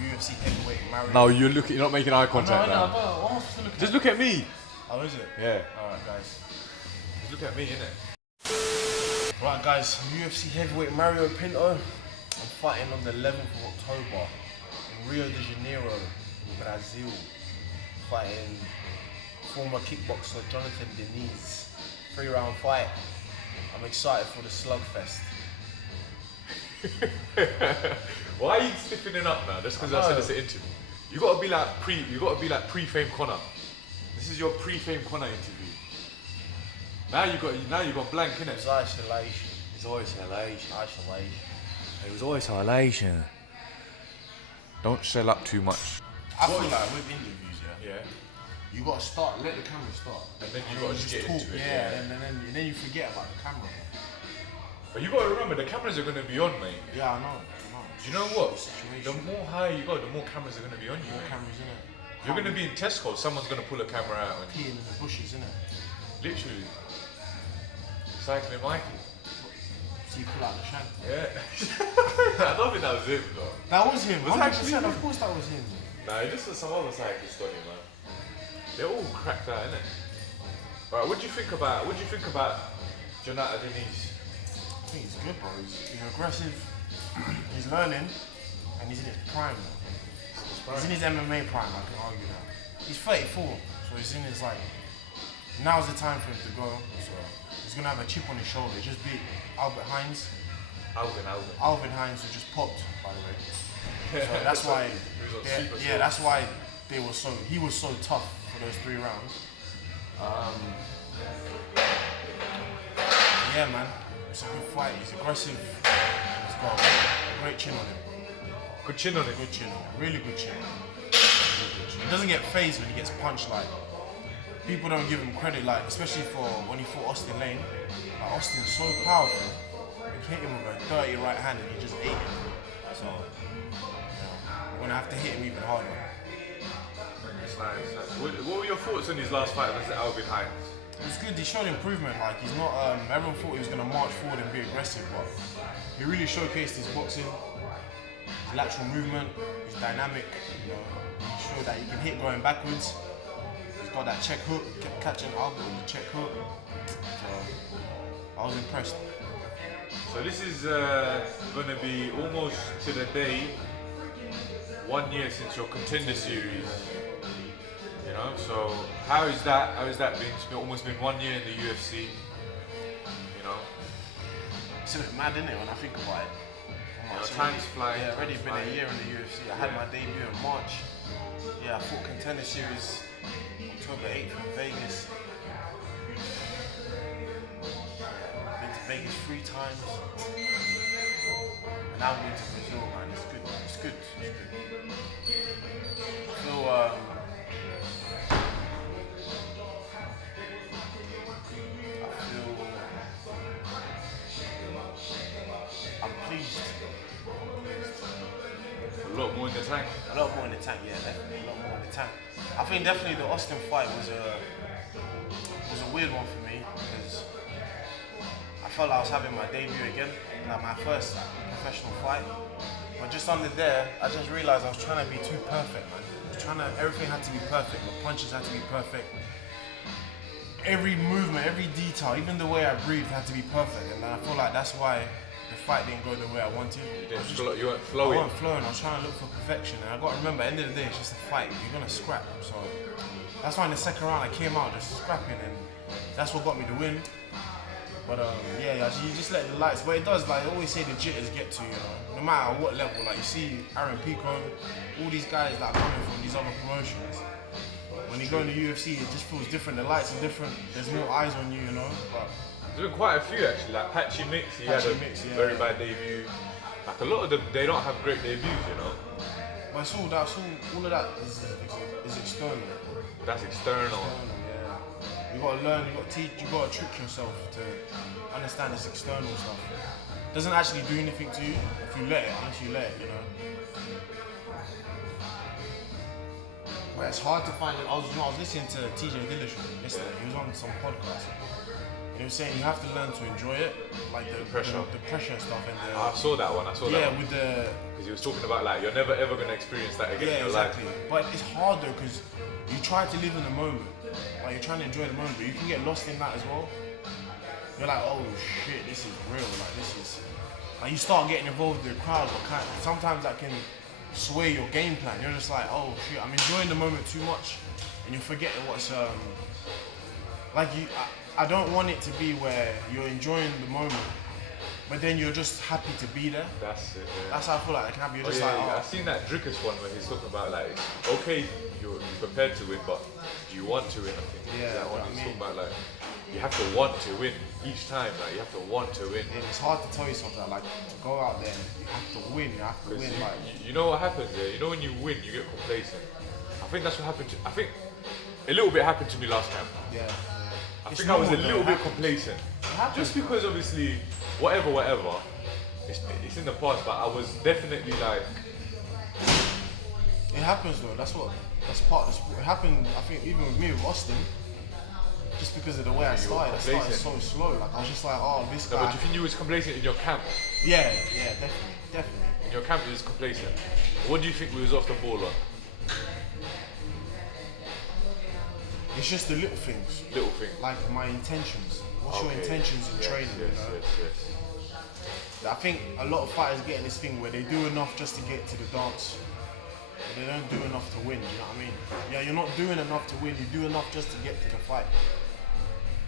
UFC heavyweight Mario. No, you're not making eye contact now. No, what am I supposed to look at? Just look at me. Oh, is it? Yeah. Alright, guys. Just look at me, innit? Right, guys. UFC heavyweight Mario Pinto. I'm fighting on the 11th of October in Rio de Janeiro, Brazil. Fighting former kickboxer Jonathan Diniz. 3-round fight. I'm excited for the slugfest. Why are you stiffening up now? Just because I said it's an interview. You gotta be like pre-fame Connor. This is your pre-fame Connor interview. Now you got blank, innit? It's isolation. It's always isolation. Isolation. It was always isolation. Don't shell up too much. I feel like with interviews, Yeah. you gotta start, let the camera start. And then you gotta just get talk, into it. Yeah, and then you forget about the camera. But you gotta remember, the cameras are gonna be on, mate. Yeah, I know. Do you know what? The more higher you go, the more cameras are gonna be on you. More mate. cameras, innit? You're gonna be in Tesco, someone's gonna pull a camera out on you. Peeing in the bushes, innit? Literally. Cycling Mikey. So you pull out the shank. Yeah. I don't think that was him, though. That was him. Was 100%, actually him? of course that was him. Nah, this is some other cyclists on you, man. They're all cracked out, innit? Right, what do you think about Jonathan Diniz? I think he's good, bro. He's aggressive. He's learning, and he's in his prime now. He's in his MMA prime. I can argue that. He's 34, so he's in his now's the time for him to go. So he's gonna have a chip on his shoulder. He just beat Albert Hines. Alvin Hines, who just popped, by the way. So that's why. That's why he was so tough for those 3 rounds. Yeah, man. It's a good fight. He's aggressive. He's got a great chin on him. Good chin on it. Good chin on him. Really good chin. He doesn't get phased when he gets punched. People don't give him credit, especially for when he fought Austin Lane. Austin's so powerful. You hit him with a dirty right hand and he just ate him. So, we're gonna have to hit him even harder. It's nice. What were your thoughts on his last fight versus Alvin Hines? It was good. He showed improvement. He's not. Everyone thought he was gonna march forward and be aggressive, but he really showcased his boxing, his lateral movement, his dynamic. He showed that he can hit going backwards. He's got that check hook. Kept catching Albert with the check hook. So I was impressed. So this is gonna be almost to the day 1 year since your Contender Series. You know, so how is that been? It's almost been 1 year in the UFC. You know, it's a bit mad, isn't it, when I think about it? Time's flying. Yeah, already been a year in the UFC. I had my debut in March. Yeah, I fought Contender Series October 8th in Vegas. Been to Vegas 3 times. And now I'm going to Brazil, man. It's good. It's good. I feel I'm pleased. A lot more in the tank. A lot more in the tank, yeah, definitely. A lot more in the tank. I think definitely the Austin fight was a weird one for me because I felt like I was having my debut again, my first professional fight. But just under there, I just realized I was trying to be too perfect, man. Everything had to be perfect. My punches had to be perfect. Every movement, every detail, even the way I breathed had to be perfect. And I feel like that's why the fight didn't go the way I wanted. You weren't flowing. I wasn't flowing. I was trying to look for perfection. And I got to remember, at the end of the day, it's just a fight. You're going to scrap. So that's why in the second round, I came out just scrapping. And that's what got me the win. But you just let the lights. But it does, I always say, the jitters get to you. No matter what level. You see Aaron Pico, all these guys that are coming from these other promotions. When you go in the UFC, it just feels different. The lights are different. There's more eyes on you, But there's been quite a few actually. Like Patchy Mix, he had a very bad debut. Like a lot of them, they don't have great debuts, But all of that is external. That's external. Yeah. You gotta learn. You gotta teach. You gotta trick yourself to understand this external stuff. It doesn't actually do anything to you if you let it. Once you let it, But it's hard to find it. I was listening to TJ Dillashaw yesterday. He was on some podcast. They were saying you have to learn to enjoy it, like the pressure. the pressure and stuff, and I saw that one. yeah, with the because he was talking about like you're never ever gonna experience that again in your exactly. life. But it's hard though because you try to live in the moment, like you're trying to enjoy the moment, but you can get lost in that as well. You're like, oh shit, this is real. Like this is, like you start getting involved with the crowd, but sometimes that can sway your game plan. You're just like, oh shit, I'm enjoying the moment too much, and you're forgetting what's like you. I don't want it to be where you're enjoying the moment, but then you're just happy to be there. That's it. Yeah. That's how I feel like it can happen. You're just yeah, like, oh. I've seen that Drickus one where he's talking about like, it's okay, you're prepared to win, but do you want to win? I think Yeah, that one I he's mean- talking about like, you have to want to win each time. Like you have to want to win. It's hard to tell yourself that, like, to go out there and you have to win, you have to win. Like, You know what happens there? You know when you win, you get complacent. I think that's what happened to. I think a little bit happened to me last time. yeah. I It's think I was a normal, little though. bit complacent. happens, Just because obviously, whatever, it's in the past, but I was definitely like, It happens though. That's part of the sport. It happened. I think even with me with Austin, just because of the way I you were started. I started complacent. so slow. Like I was just like, oh, this no, guy. but do you think you was complacent in your camp? Yeah, definitely. In your camp, you was complacent. What do you think we was off the ball on? It's just the little things. Little thing. Like my intentions. What's your Okay. intentions in Yes, training? Yes, you know? yes. I think a lot of fighters get in this thing where they do enough just to get to the dance, but they don't do enough to win. You know what I mean? Yeah, you're not doing enough to win. You do enough just to get to the fight.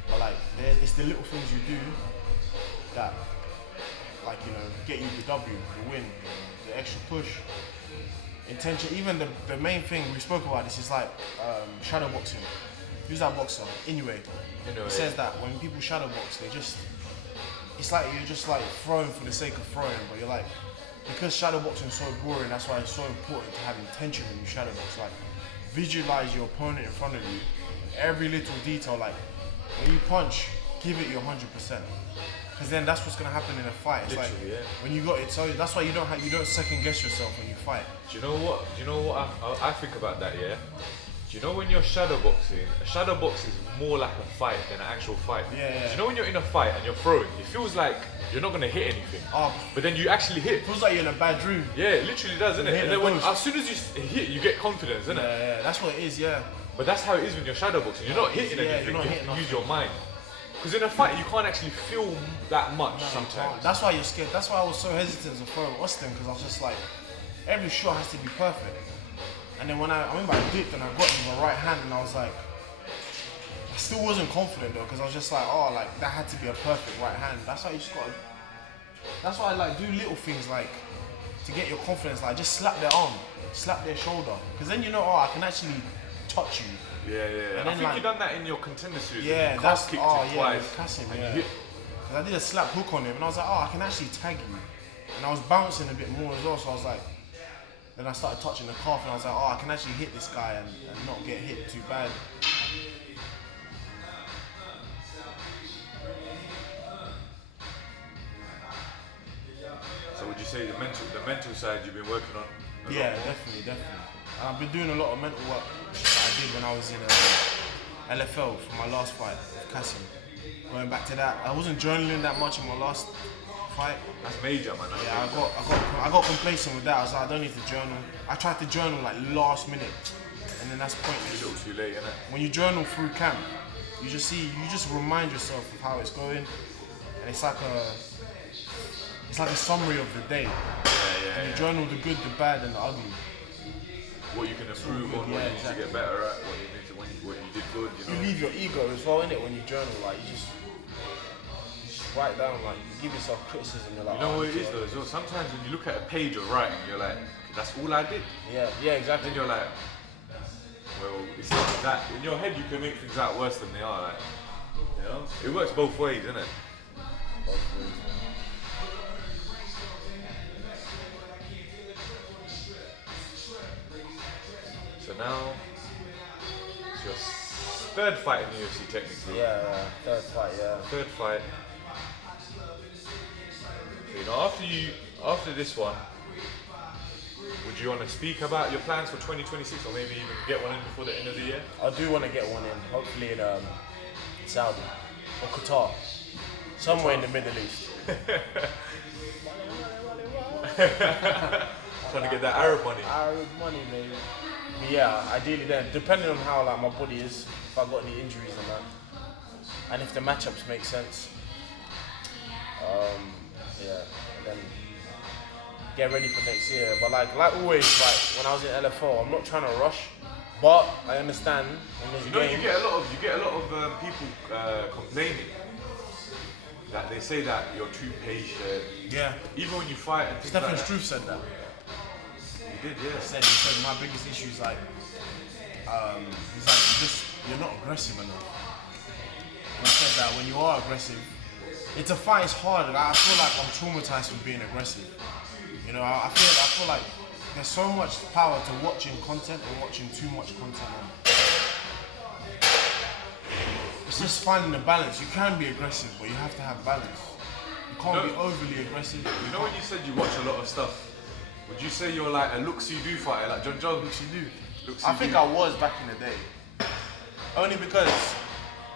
But like, it's the little things you do that, like, you know, get you the W, the win, the extra push, intention. Even the main thing we spoke about this is like shadow boxing. Who's that boxer? Anyway, Anyway. he says that when people shadow box, it's like you're just like throwing for the sake of throwing, but you're like, because shadow boxing is so boring, that's why it's so important to have intention when you shadow box. Like, visualize your opponent in front of you, every little detail. Like, when you punch, give it your 100%, because then that's what's gonna happen in a fight. It's Literally, like yeah. when you got it. So that's why you don't second guess yourself when you fight. Do you know what I think about that, yeah? Do you know when you're shadow boxing, a shadow box is more like a fight than an actual fight. Yeah. Do you know when you're in a fight and you're throwing, it feels like you're not gonna hit anything. Oh, But then you actually hit. it feels like you're in a bad dream. Yeah, it literally does, isn't it? hit And the then ghost. as soon as you hit, you get confidence, isn't it? Yeah, that's what it is. Yeah. But that's how it is when you're shadow boxing. You're not hitting Yeah, anything, you're not you hitting have to use nothing. your mind. Because in a fight, you can't actually feel that much No, you sometimes. can't. That's why you're scared. That's why I was so hesitant to throw Austin, because I was just like, every shot has to be perfect. And then when I remember I dipped and I got him with my right hand, and I was like, I still wasn't confident though, because I was just like, oh, like that had to be a perfect right hand. That's why you just gotta. That's why I like do little things like to get your confidence. Like just slap their arm, slap their shoulder, because then you know, oh, I can actually touch you. Yeah. And I then, think like- you done that in your contender series. Yeah, you that's kicked oh him yeah, twice. with Kasim, and yeah. you hit. Because I did a slap hook on him, and I was like, oh, I can actually tag you. And I was bouncing a bit more as well, so I was like, then I started touching the calf, and I was like, oh, I can actually hit this guy and not get hit too bad. So would you say the mental side you've been working on? a lot Yeah, more? definitely. And I've been doing a lot of mental work that I did when I was in LFL for my last fight with Kasim. Going back to that, I wasn't journaling that much in my last fight. That's major, man. That's Yeah, major. I got complacent with that. I was like, I don't need to journal. I tried to journal like last minute, and then that's A pointless. little too late, innit? When you journal through camp, you just remind yourself of how it's going, and it's like a summary of the day. And you journal the good, the bad, and the ugly. What you can improve on, Yeah, what you need exactly. to get better at, what you need to, what you did good, you You know. leave your ego as well, innit? When you journal, like you just write down, like you give yourself criticism. You're like, You know oh, what it is though, as well? Sometimes when you look at a page of writing, you're like, okay, that's all I did. Yeah, exactly. Then you're like, well, it's not that. In your head, you can make things out worse than they are. Like, you know, it works both ways, isn't it? So now, it's your third fight in the UFC technically. Yeah, third fight. Yeah. Third fight. So, you know, after this one, would you want to speak about your plans for 2026, or maybe even get one in before the end of the year? I do want to get one in, hopefully in Saudi. or Qatar. Somewhere in the Middle East. Trying to get that Arab money. Arab money, baby. But yeah, ideally then, depending on how like my body is, if I got any injuries and that, and if the matchups make sense. Yeah, and then get ready for next year. But like always, like when I was in LFO, I'm not trying to rush, but I understand in this game. You get a lot of people complaining that they say that you're too patient. Yeah. Even when you fight and things Stephen like that. Struve said that. He did, yeah. He said my biggest issue is like, he's like you're not aggressive enough. And he said that when you are aggressive, it's a fight. It's hard. Like, I feel like I'm traumatized from being aggressive. You know, I feel like there's so much power to watching content and watching too much content. It's just finding the balance. You can be aggressive, but you have to have balance. You can't be overly aggressive. You know when you said you watch a lot of stuff, would you say you're like a look-see-do fighter, like John Jones look-see-do? I think I was back in the day. Only because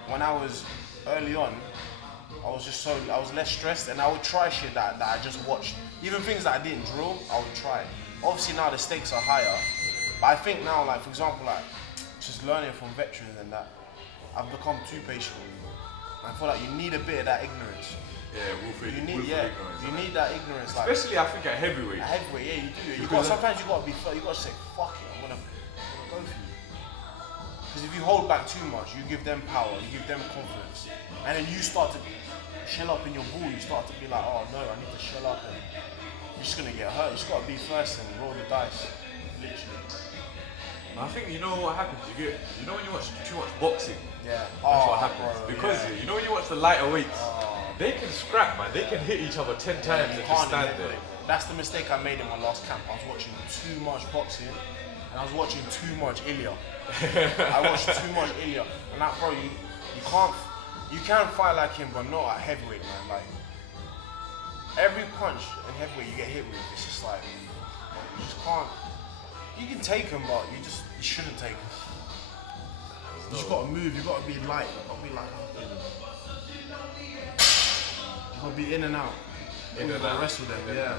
when I was early on, I was less stressed and I would try shit that I just watched. Even things that I didn't drill, I would try. Obviously now the stakes are higher, but I think now, like for example, like just learning from veterans and that, I've become too patient. I feel like you need a bit of that ignorance. Yeah, you need that ignorance. Like, especially I think at heavyweight. At heavyweight, yeah, you do. Sometimes you gotta say, fuck it, I'm gonna go for you. Because if you hold back too much, you give them power, you give them confidence, and then you start to shell up in your ball. You start to be like, oh no, I need to shell up, and you're just gonna get hurt. You just gotta be first and roll the dice, literally. I think you know what happens. You know when you watch too much boxing. Yeah. That's what happens. Because you know when you watch the lighter weights, they can scrap, man. They can hit each other 10 times and just stand there. That's the mistake I made in my last camp. I was watching too much boxing, and I was watching too much Ilya. I watched too much Ilya, and that bro, you can fight like him, but not at heavyweight, man. Like every punch in heavyweight you get hit with, it's just like you just can't. You can take him, but you shouldn't take him. You just gotta move. You gotta be light. You gotta be like. You gotta be in and out. In and out. Wrestle them, yeah.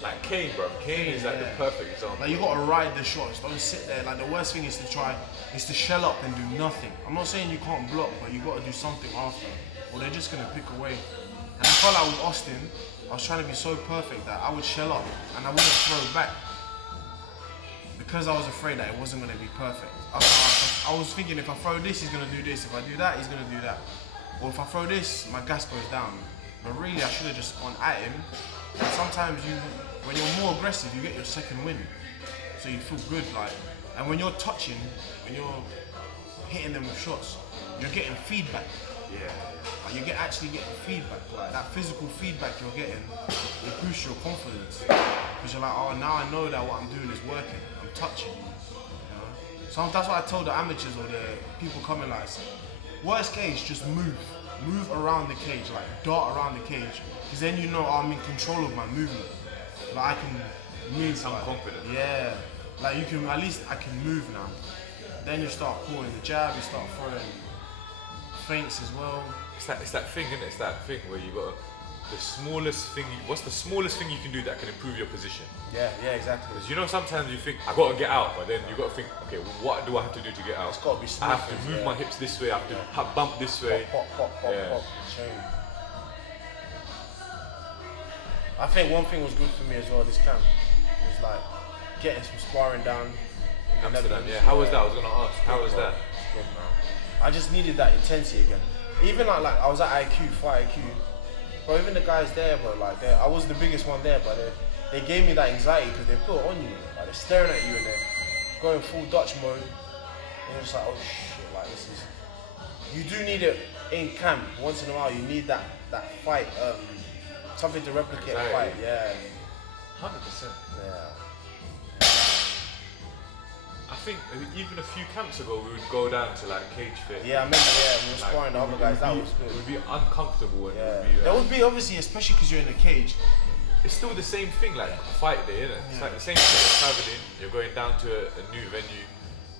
Like Kane, bro. Kane is like the perfect example. Like you gotta ride the shots. Don't sit there. Like the worst thing is to shell up and do nothing. I'm not saying you can't block, but you gotta do something after, or they're just gonna pick away. And I felt like with Austin, I was trying to be so perfect that I would shell up and I wouldn't throw back because I was afraid that it wasn't gonna be perfect. I was thinking if I throw this, he's gonna do this. If I do that, he's gonna do that. Or if I throw this, my gas goes down. But really, I should have just gone at him. And sometimes when you're more aggressive, you get your second win. So you feel good, like. And when you're touching, when you're hitting them with shots, you're getting feedback. Yeah. Like you're actually getting feedback. Like that physical feedback you're getting, it boosts your confidence. Because you're like, oh, now I know that what I'm doing is working. I'm touching. You know? So that's why I told the amateurs or the people coming like, worst case, just move. Move around the cage, like dart around the cage. Because then you know I'm in control of my movement. Like I can move. I'm like, confident. Yeah. Like you can, at least I can move now. Then you start pulling the jab, you start throwing feints as well. It's that thing, isn't it? It's that thing where you got the smallest thing. What's the smallest thing you can do that can improve your position? Yeah, exactly. Because you know sometimes you think I gotta get out, but then you gotta think, okay, what do I have to do to get out? It's gotta be smooth. I have to move my hips this way. I have to bump this way. Pop, Yeah. chain. I think one thing was good for me as well this camp was like getting some sparring down. Amsterdam, yeah. How was that? I was gonna ask. How was that? It's good, man. I just needed that intensity again. Even like I was at Fight IQ, but even the guys there, bro, like I was the biggest one there, but they gave me that anxiety because they put it on you. Like they're staring at you and they're going full Dutch mode. And you're just like, oh shit, like this is. You do need it in camp once in a while. You need that fight, something to replicate a fight. Yeah. 100%. Yeah. I think even a few camps ago we would go down to like cage fit. Yeah, I remember. Yeah, we were sparring the other guys. That was good. It would be uncomfortable. And Yeah. That would be obviously, especially because you're in the cage. It's still the same thing, like a fight day, isn't it? It's like the same thing. You're traveling. You're going down to a new venue.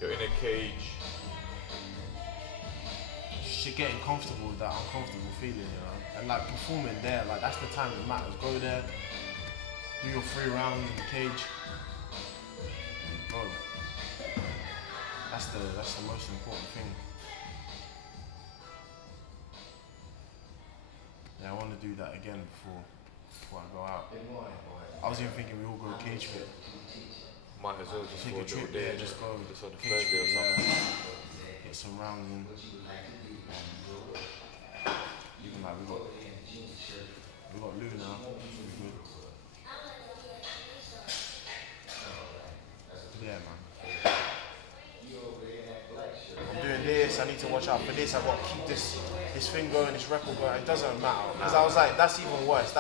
You're in a cage. just getting comfortable with that uncomfortable feeling, you know. And like performing there, like that's the time that matters. Go there, do your 3 rounds in the cage. Bro, that's the most important thing. Yeah, I want to do that again before I go out. I was even thinking we all go cage fit. Might as well just Take go a trip there, there, just go just on the cage Thursday or fit, something. yeah. Get some rounds in. Even like we got Lou now. Should be good. Yeah, man. I'm doing this. I need to watch out for this. I got to keep this thing going, this record going. It doesn't matter because I was like, that's even worse.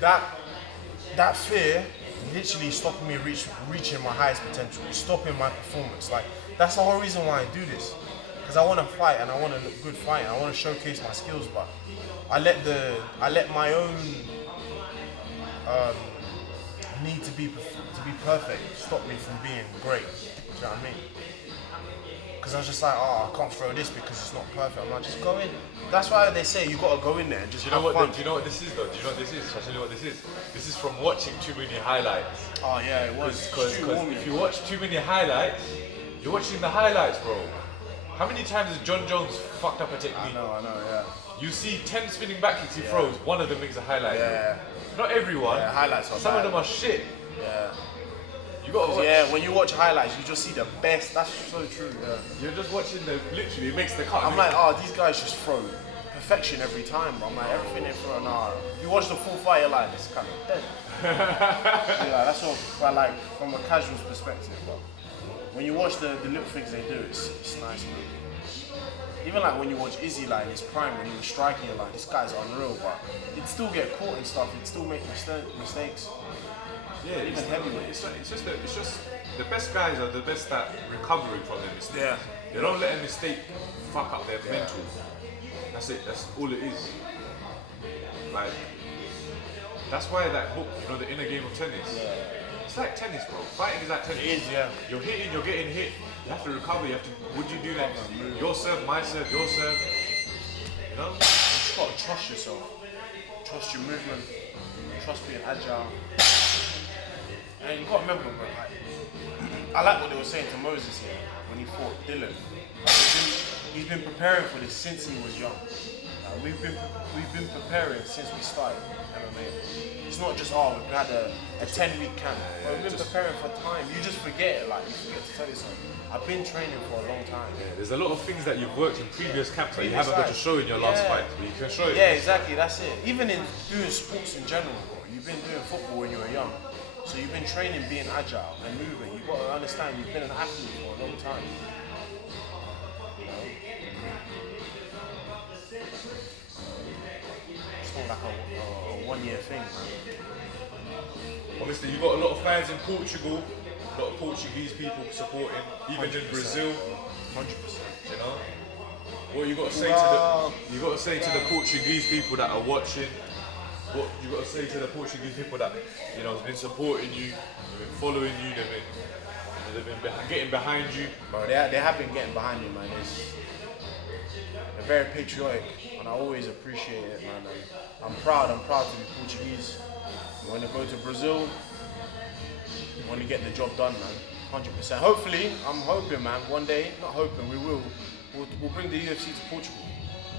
That fear literally stopping me reaching my highest potential, stopping my performance. Like that's the whole reason why I do this. Because I want to fight and I want to look good fighting. I want to showcase my skills, but I let my own need to be perfect stop me from being great. Do you know what I mean? Because I was just like, oh, I can't throw this because it's not perfect. I'm like, just go in. That's why they say you gotta go in there and just have fun. Do you know what this is though? Do you know what this is? I'll tell you what this is. This is from watching too many highlights. Oh yeah, it was. Because if you watch too many highlights, you're watching the highlights, bro. How many times has John Jones fucked up a technique? I know, yeah. You see 10 spinning back kicks he throws, one of them makes a highlight. Yeah. Not everyone. Yeah, highlights are Some bad. of them are shit. Yeah. You gotta watch. Yeah, when you watch highlights, you just see the best. That's so true. Yeah. You're just watching literally, it makes the cut. I'm like, oh, these guys just throw perfection every time, bro. I'm like, everything they throw, nah. If you watch the full fight, you're like, it's kind of dead. Yeah, that's all. But like, from a casual perspective, but when you watch the little things they do, it's nice, man. Even like when you watch Izzy, like in his prime, when he was striking, you're like, this guy's unreal, but he'd still get caught and stuff. He'd still make mistakes. Yeah, Even heavyweights. It's just the best guys are the best at recovering from their mistakes. Yeah. They don't let a mistake fuck up their mental. That's it. That's all it is. Like, that's why that book, you know, The Inner Game of Tennis. Yeah. It's like tennis, bro. Fighting is like tennis. It is, yeah. You're hitting, you're getting hit. You have to recover. You have to. What do you do next? Your serve, my serve, your serve. You know. You just gotta trust yourself. Trust your movement. Trust being agile. And you gotta remember, bro, like, I like what they were saying to Moses here when he fought Dylan. Like, he's been preparing for this since he was young. Like, we've been preparing since we started MMA. It's not just we've had a 10-week camp. We've been preparing for time. You just forget it, like you forget to tell yourself. I've been training for a long time. Yeah, there's a lot of things that you've worked in previous camps that you haven't got to show in your last fight. But you can show it. Yeah, exactly. That's it. Even in doing sports in general, bro. You've been doing football when you were young. So you've been training being agile and moving. You've got to understand you've been an athlete for a long time. It's not like a one-year thing, man. Obviously, you've got a lot of fans in Portugal, a lot of Portuguese people supporting, even in 100%. Brazil. 100%. You know, what you got to say to the Portuguese people that are watching. What you got to say to the Portuguese people that have been supporting you, they've been following you, they've been getting behind you. Bro, they have been getting behind me, man. They're very patriotic, and I always appreciate it, man. And I'm proud to be Portuguese. When I go to Brazil, I want to get the job done, man. 100%. Hopefully, I'm hoping, man. One day, not hoping, we'll bring the UFC to Portugal.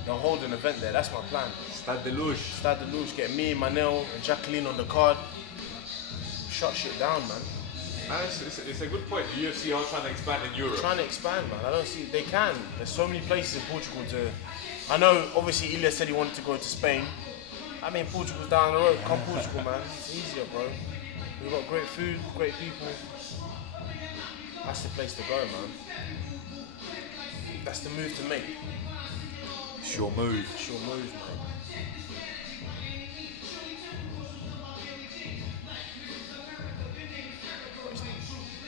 They'll hold an event there. That's my plan. Stade de Luz. Get me, Manel, and Jacqueline on the card. Shut shit down, man. It's a good point. The UFC are trying to expand in Europe. Trying to expand, man. I don't see they can. There's so many places in Portugal to. I know. Obviously, Ilya said he wanted to go to Spain. I mean, Portugal's down the road. Come Portugal, man. It's easier, bro. We've got great food, great people. That's the place to go, man. That's the move to make. It's your move. It's your move, man.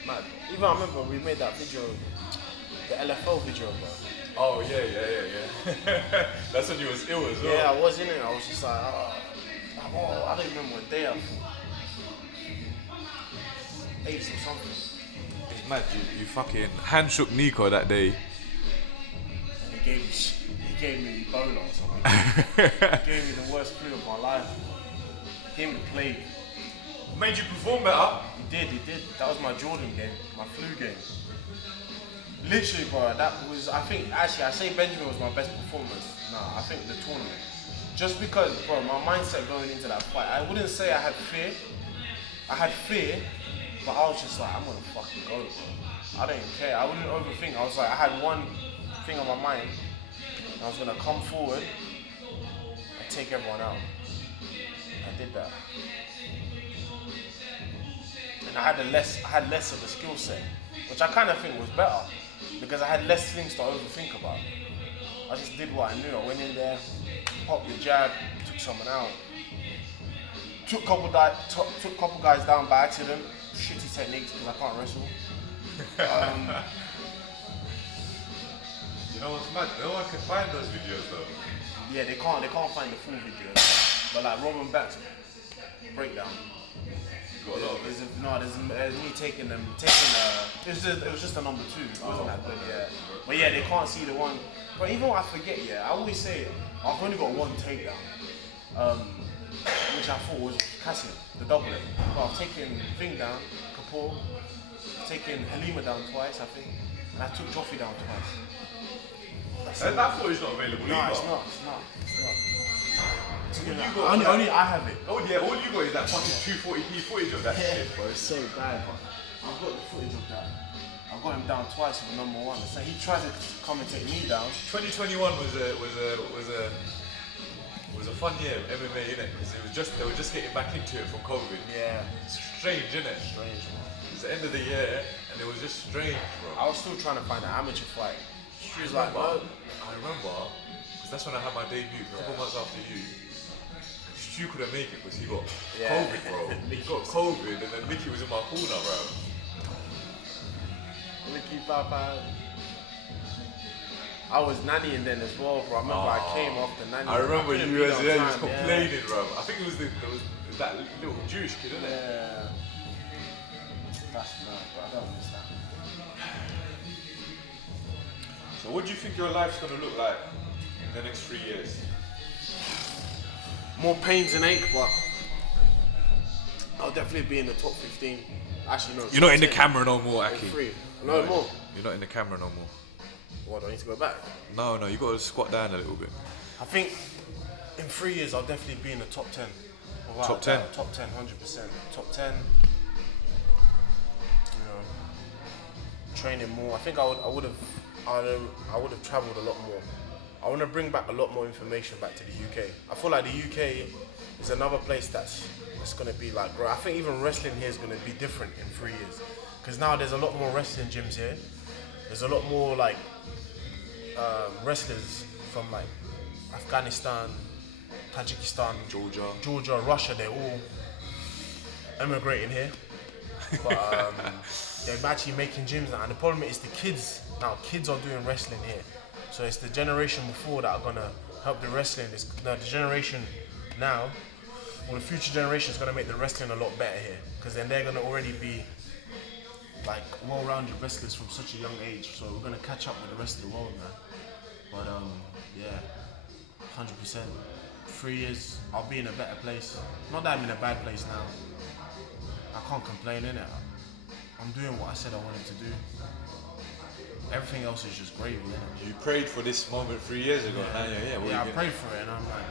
Mad. Even I remember we made that video, the LFL video, bro. Oh yeah. That's when you was ill as well. Yeah, I was in it. I was just like, I don't remember what day I fought. 8 or something. It's mad. You fucking handshook Nico that day. He gave me Ebola or something. He gave me the worst flu of my life. He gave me the plague. Made you perform better. He did. That was my Jordan game, my flu game. Literally, bro, that was, I think, actually, I say Benjamin was my best performance. Nah, I think the tournament. Just because, bro, my mindset going into that fight, I wouldn't say I had fear. I had fear, but I was just like, I'm gonna fucking go, bro. I don't even care. I wouldn't overthink. I was like, I had one thing on my mind. I was gonna come forward and take everyone out. I did that. And I had less of a skill set, which I kind of think was better because I had less things to overthink about. I just did what I knew. I went in there, popped the jab, took someone out, took a couple guys down by accident. Shitty techniques because I can't wrestle. You know what's mad? No one can find those videos though. Yeah, they can't find the full video. But like Robin Back's breakdown. Got a lot of it. There's me taking them. It was just a number 2. It wasn't that good, yeah. But yeah, they can't see the one. But even when I forget, yeah, I always say it. I've only got one takedown, which I thought was Cassian, the double leg. But I've taken Thing down, Kapoor, taken Halima down twice, I think, and I took Joffrey down twice. That footage is not available No, either. it's not. Only I have it. Oh yeah, all you got is that fucking 240p footage of that shit, bro. It's so bad, but I've got the footage of that. I got him down twice for number 1. So he tried to come and take me down. 2021 was a fun year of MMA, innit? Because they were just getting back into it from COVID. Yeah. It's strange, innit? Strange, man. It's the end of the year and it was just strange, bro. I was still trying to find an amateur fight. She was like, I remember, because that's when I had my debut, a couple months after you. Stu couldn't make it because he got COVID, bro. He got COVID and then Mickey was in my corner, bro. Mickey Papa. I was nannying then as well, bro. I remember I came off the nanny. I remember you was there, he was time, complaining, bro. I think it was that little Jewish kid, isn't it? Yeah. That's mad, bro. I don't understand. So what do you think your life's gonna look like in the next 3 years? More pains and ache, but I'll definitely be in the top 15. Actually, no. You're not in the camera no more, Aki. 3. No more. You're not in the camera no more. What, do I need to go back? No, you gotta squat down a little bit. I think in 3 years I'll definitely be in the top 10. Without Top a 10? doubt. Top 10, 100%. Top 10. You know, training more. I think I would have travelled a lot more. I want to bring back a lot more information back to the UK. I feel like the UK is another place that's going to be like, bro, I think even wrestling here is going to be different in 3 years. Because now there's a lot more wrestling gyms here. There's a lot more like wrestlers from like Afghanistan, Tajikistan, Georgia, Russia. They're all emigrating here. But they're actually making gyms now. And the problem is the kids are doing wrestling here. So it's the generation before that are gonna help the wrestling. The generation now, or the future generation is gonna make the wrestling a lot better here. Because then they're gonna already be like well-rounded wrestlers from such a young age. So we're gonna catch up with the rest of the world, man. But yeah, 100%. 3 years, I'll be in a better place. Not that I'm in a bad place now. I can't complain, innit? I'm doing what I said I wanted to do. Everything else is just gravy, innit? You prayed for this moment 3 years ago. Yeah, Yeah, I prayed for it, and I'm like,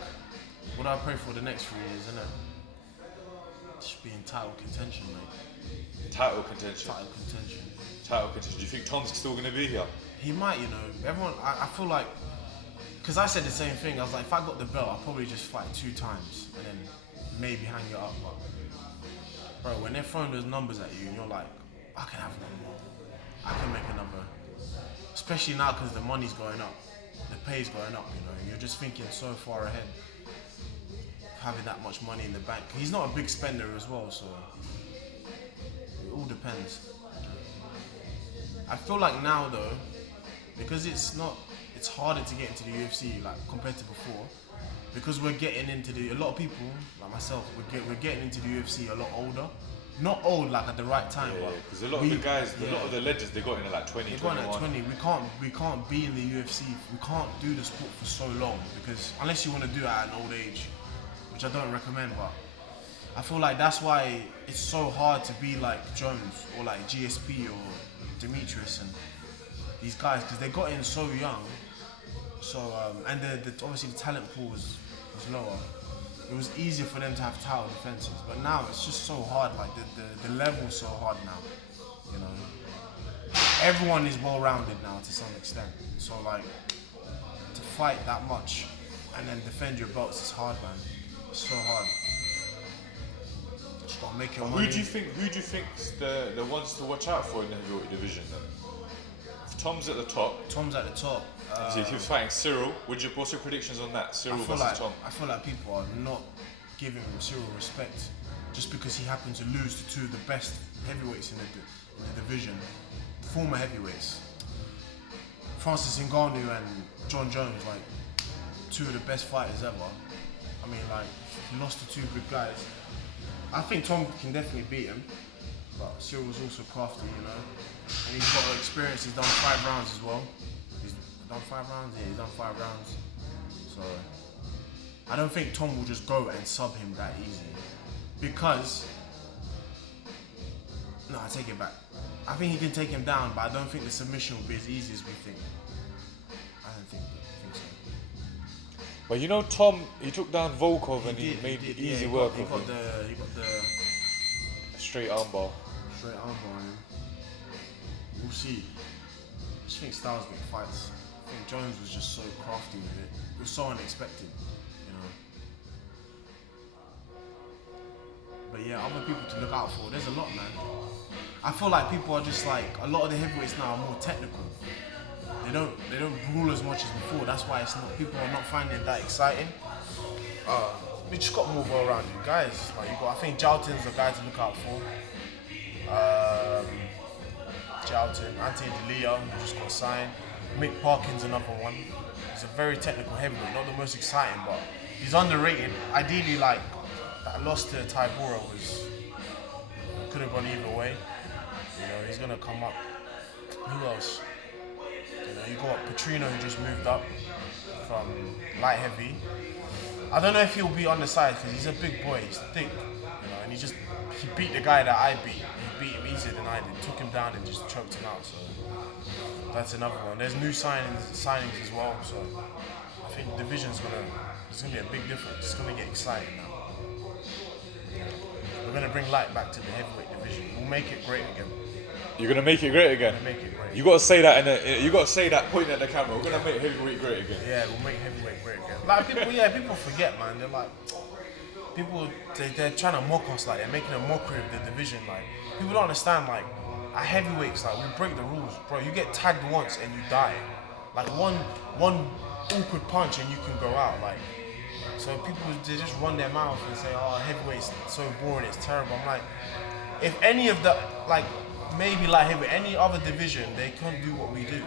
what do I pray for the next 3 years, innit? Just be in title contention, mate. Title contention. Do you think Tom's still gonna be here? He might, you know. Everyone, I feel like, because I said the same thing. I was like, if I got the belt, I'll probably just fight 2 times and then maybe hang it up. But bro, when they're throwing those numbers at you and you're like, I can have one more. I can make another. Especially now because the money's going up, the pay's going up. You know, you're just thinking so far ahead. Having that much money in the bank. He's not a big spender as well, so it all depends. I feel like now though, because it's harder to get into the UFC like compared to before, because we're getting into a lot of people like myself, we're getting into the UFC a lot older. not old like at the right time. Yeah, but because a lot of the guys, a lot of the legends, they got in at like 20, they got in 21. at 20. We can't be in the UFC. We can't do the sport for so long because unless you want to do it at an old age, which I don't recommend. But I feel like that's why it's so hard to be like Jones or like GSP or Demetrius and these guys because they got in so young. So and obviously the talent pool was lower. It was easier for them to have title defenses, but now it's just so hard. Like the level's so hard now. You know, everyone is well-rounded now to some extent. So like to fight that much and then defend your belts is hard, man. It's so hard. Just gotta make your money. Who do you think's the ones to watch out for in the heavyweight division then? If Tom's at the top. Tom's at the top. So he was fighting Cyril. What's your predictions on that? Cyril versus Tom. I feel like people are not giving Cyril respect just because he happened to lose to two of the best heavyweights in the division, former heavyweights. Francis Ngannou and John Jones, like two of the best fighters ever. I mean, like he lost to two good guys. I think Tom can definitely beat him, but Cyril's also crafty, you know, and he's got experience. He's done 5 rounds as well. Done 5 rounds? Yeah, he's done 5 rounds. So I don't think Tom will just go and sub him that easy. Because no, I take it back. I think he can take him down, but I don't think the submission will be as easy as we think. I don't think so. But you know Tom, he took down Volkov and he made easy work of him. He got the straight armbar. Straight armbar on him. We'll see. I just think Styles get fights. I think Jones was just so crafty with it. It was so unexpected, you know. But yeah, other people to look out for. There's a lot, man. I feel like people are just like a lot of the heavyweights now are more technical. They don't rule as much as before. That's why people are not finding it that exciting. We just got more well-rounded guys. Like I think Jaltin's the guy to look out for. Jaltin, Ante DeLeo, who just got signed. Mick Parkin's another one. He's a very technical heavyweight, not the most exciting, but he's underrated. Ideally, like that loss to Tybura could have gone either way. You know, he's gonna come up. Who else? You know, you got Petrino who just moved up from light heavy. I don't know if he'll be on the side because he's a big boy, he's thick, you know, and he beat the guy that I beat. He beat him easier than I did, took him down and just choked him out. So that's another one. There's new signings as well. So I think the division's there's gonna be a big difference. It's gonna get exciting now. We're gonna bring light back to the heavyweight division. We'll make it great again. You're gonna make it great again. We'll make it great. You gotta say that you gotta say that pointing at the camera. We're gonna make heavyweight great again. Yeah, we'll make heavyweight great again. Like people forget, man. They're like, they're trying to mock us. Like they're making a mockery of the division. Like people don't understand. Like at heavyweights, like we break the rules, bro. You get tagged once and you die. Like one awkward punch and you can go out. Like so people they just run their mouth and say, oh, heavyweight's so boring, it's terrible. I'm like, if any of the maybe like heavyweight, any other division, they can't do what we do.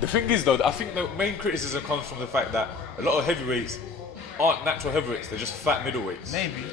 The thing is though, I think the main criticism comes from the fact that a lot of heavyweights aren't natural heavyweights, they're just fat middleweights. Maybe.